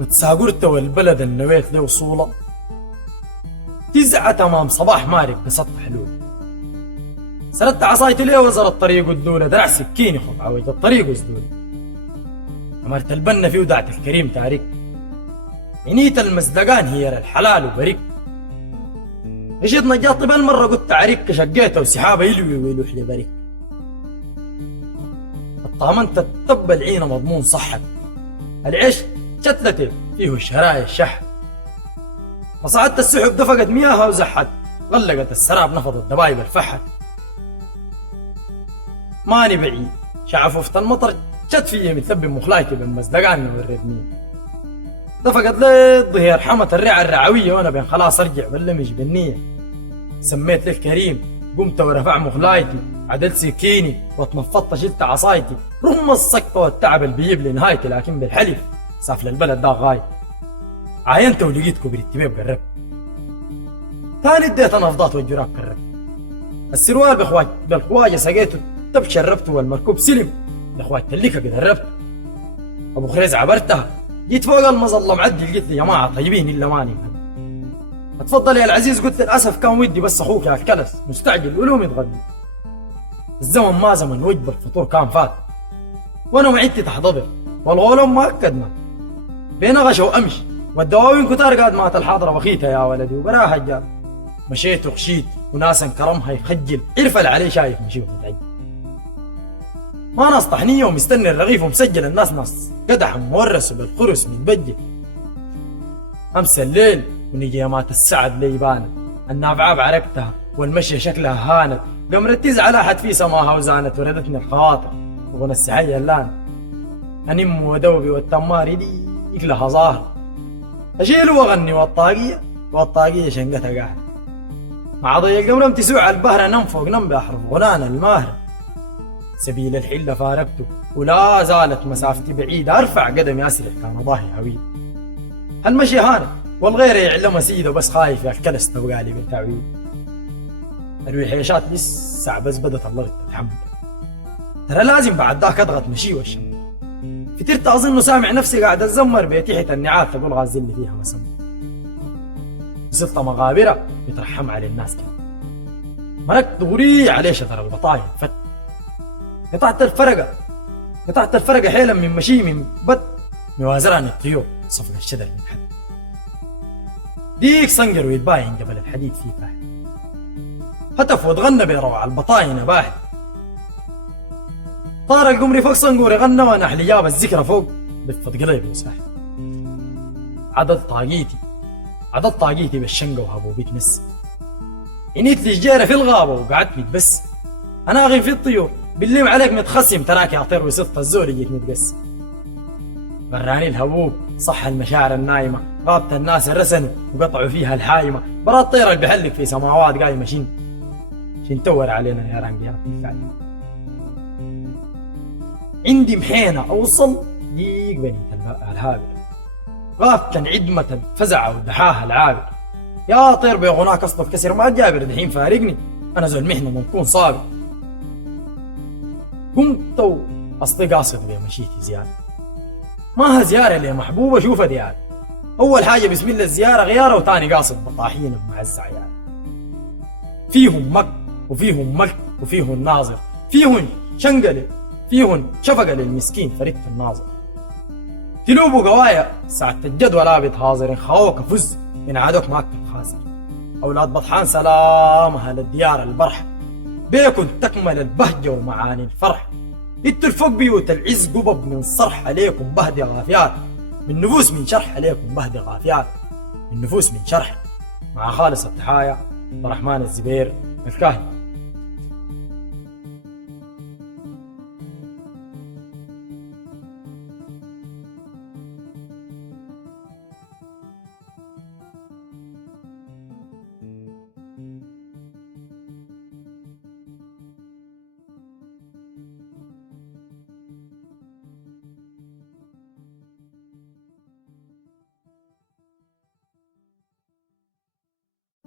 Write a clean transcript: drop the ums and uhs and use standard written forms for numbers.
وتساقرت والبلد النويت له وصوله، تزعة تمام صباح مارق بسط حلول. سردت عصايتي ليه وزر الطريق ودلوله، درع سكيني خب عويت الطريق وزدوله. أمرت البنا في ودعت الكريم تاريك، عنيت المزدقان هي للحلال وبريك. اجيت نجاط بالمرة قلت عريك، شقيته وسحابه يلوي ويلوح لي بريك. اطمنت التب العينة مضمون صحك، العيش شتلتي فيه الشرايا الشح. فصعدت السحب دفقت مياها وزحت، غلقت السراب نفضت دبايب الفحت. ماني بعيد شعفوفة المطر شت فيا متلبي مخلايتي بين مزدقاني والربنين. دفقت لي الظهير حمت الرعة الرعوية وانا بين خلاص ارجع بلمج بالنية. سميت للكريم قمت ورفع مخلايتي، عدلت سكيني واتنفضت شلت عصايتي. رغم السقطة والتعب اللي بيجيب لي نهايتي، لكن بالحلف سافل البلد ده غاية. عاينت ولقيت كبري التبيب قرب، تاني اديت نفضات والجراب قرب. السروال بالخواجة سقيته تب شربته، والمركوب سلم الاخوات تليكا قد هربت. ابو خريز عبرتها، جيت فوق المظله معدي لقيت لي جماعه طيبين الا ماني. اتفضل يا العزيز، قلت للاسف كان ودي بس اخوك يا الكلس مستعجل ولوم يتغدى. الزمن ما زمن وجبه الفطور كان فات، وانا معدتي تحتضر والغولم ما اكدنا بين غشا وامشي، والدواوين كتار قاد مات الحاضره بخيتها يا ولدي وبراها الجار. مشيت وخشيت وناس كرمها يخجل، عرفل عليه شايف مشي ومتعجل. ما ناس طحنيه ومستني الرغيف ومسجل، الناس ناس قدح مورس بالخرس متبجل. امس الليل ونجي مات السعد ليبانت، النافعه بعرقتها والمشي شكلها هانت. قمرت تزعل احد في سماها وزانت، وردتني الخواطر وغنى السحيه اللان. انم ودوبي والتمار يديك لها ظاهر، اشيل واغني والطاقيه شنقتها قاعد. مع ضي القمر تسوع على البهره، نم فوق نم باحرف غنانا الماهره. سبيل الحله فارقته ولا زالت مسافتي بعيده، ارفع قدمي اسرع كان ضاهي هويد. هالمشي هانت والغير يعلم سيده، بس خايف يا الكلس تبقى لي بالتعويد. الريحيشات لسه بس بدت الله تتحمل، ترى لازم بعد ذاك اضغط مشي والشم. فترت اظن سامع نفسي قاعد اتزمر بتحت النعال تقول غازل اللي فيها مسمى. وصلت مغابره يترحم على الناس كده، مركت دغري عليه شجر البطايا فت. قطعت الفرقة حيلا من مشي من بد، موازران الطيور صفق الشدر من حد. ديك صنجر ويتباين جبل الحديد فيه فاحد، هتف وتغنى بروع البطاين باحد. طار القمري فوق صنقوري غنى، وانا احلي جاب الذكرى فوق بفت قلبي وساحد. عدد طاقيتي بالشنقة وهبوبيت نس. انيت لي جيرة في الغابة وقعدت متبس، انا اغيم في الطيور بالليم عليك متخسم، تراك يا طير وسط الزور يجيك متقسم. براني الهبوب صح المشاعر النايمة، غابت الناس الرسن وقطعوا فيها الحايمة. برا الطير اللي بحلق في سماوات قايمة شين تور علينا يا رانقيات الفعل. عندي محينة اوصل ديق بنيت الهابر، غافة عدمة الفزع ودحاها العابر. يا طير بغناك اصطف كسر ما جابر دحين فارقني، انا زول محنة منكون صابر. قمت اصلي قاصد بمشيتي زيادة، ما زيارة لي محبوبة شوفها ديار. اول حاجة بسم الله الزيارة غيارة، وتاني قاصد بطاحين بمعز عيال. فيهم مك وفيهم ملك وفيهم ناظر، فيهم شنقل فيهم شفقة للمسكين فريدة الناظر. تلوب قوايا ساعة الجدوى لابد هاظر، خاوك فز من عادوك ماك خاسر. اولاد بطحان سلامها للديار البرح، بيكن تكمل البهجة ومعاني الفرح. انتوا الفوق بيوت العز قبب من صرح، عليكم بهدي غافيات من نفوس من شرح، عليكم بهدي غافيات من نفوس من شرح. مع خالص التحايا عبد الرحمن الزبير الكاهن.